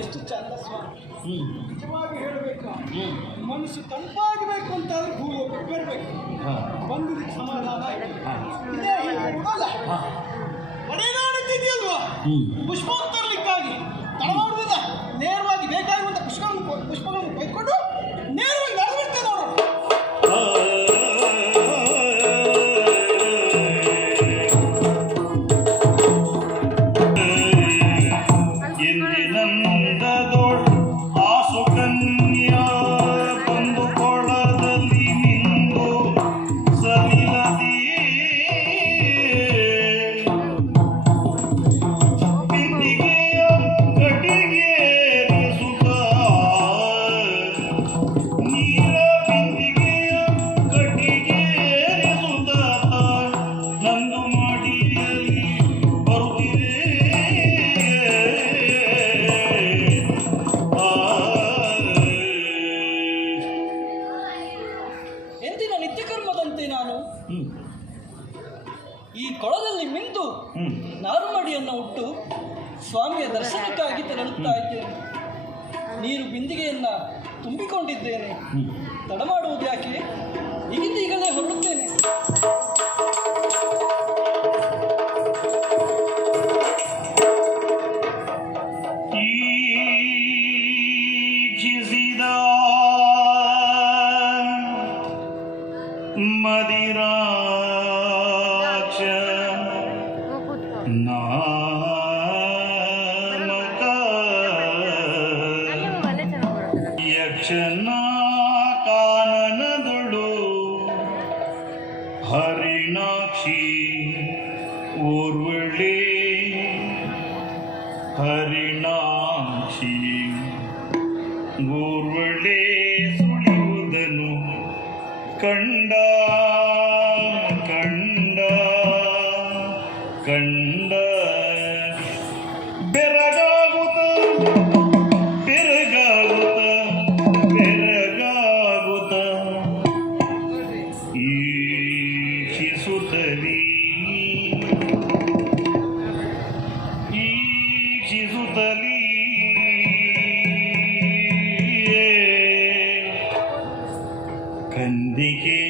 ಎಷ್ಟು ಚಂದ ಸ್ವಾಮಿ. ನಿಜವಾಗಿ ಹೇಳಬೇಕು, ಮನಸ್ಸು ತಂಪಾಗಬೇಕು ಅಂತಾದ್ರೆ ಭೂಮಿ ಬರಬೇಕು, ಬಂದದಕ್ಕೆ ಸಮಾಧಾನ ಆಗಿದೆ. ಇದೇ ಹೀಗಿರುವುದಲ್ಲ, ಒಡೆದಾಡುತ್ತಿದೆಯಲ್ವಾ ಪುಷ್ಪ ತರಲಿಕ್ಕಾಗಿ ತಡ ಮಾಡುವುದ, ನೇರವಾಗಿ ಬೇಕಾಗಿರುವಂಥ ಪುಷ್ಪಗಳನ್ನು ಬೈಕೊಂಡು ನೇರವಾಗಿ ನಡೆದ್ಬಿಡ್ತೇವೆ ನೋಡೋಣ. ಎಂದಿನ ನಿತ್ಯ ಕರ್ಮದಂತೆ ನಾನು ಈ ಕೊಳದಲ್ಲಿ ಮಿಂದು ನಾರುಮಡಿಯನ್ನು ಉಟ್ಟು ಸ್ವಾಮಿಯ ದರ್ಶನಕ್ಕಾಗಿ ತೆರಳುತ್ತಾ ಇದ್ದೇನೆ. ನೀರು ಬಿಂದಿಗೆಯನ್ನು ತುಂಬಿಕೊಂಡಿದ್ದೇನೆ. ತಡ ಮಾಡುವುದು ಯಾಕೆ? ಈಗಲೇ ಹೊರಡುತ್ತೇನೆ. ಮದಿರಾಕ್ಷ ನಾಮಕ ಯಕ್ಷನ ಕಾನನದಳು ಹರಿಣಾಕ್ಷಿ ಊರ್ವಳೆ ಹರಿಣಾಕ್ಷಿ ಊರ್ವಳೆ ಸುಳಿಯುವುದನು ಕಂಡ ಕಂಡ ಕಂಡ ಬೆರಗಾಗುತ್ತ ಬೆರಗಾಗುತ್ತ ಬೆರಗಾಗುತ್ತ ಈಕ್ಷಿಸುತ್ತಲಿ ಈಕ್ಷಿಸುತ್ತಲಿ ಕಂದಿಗೆ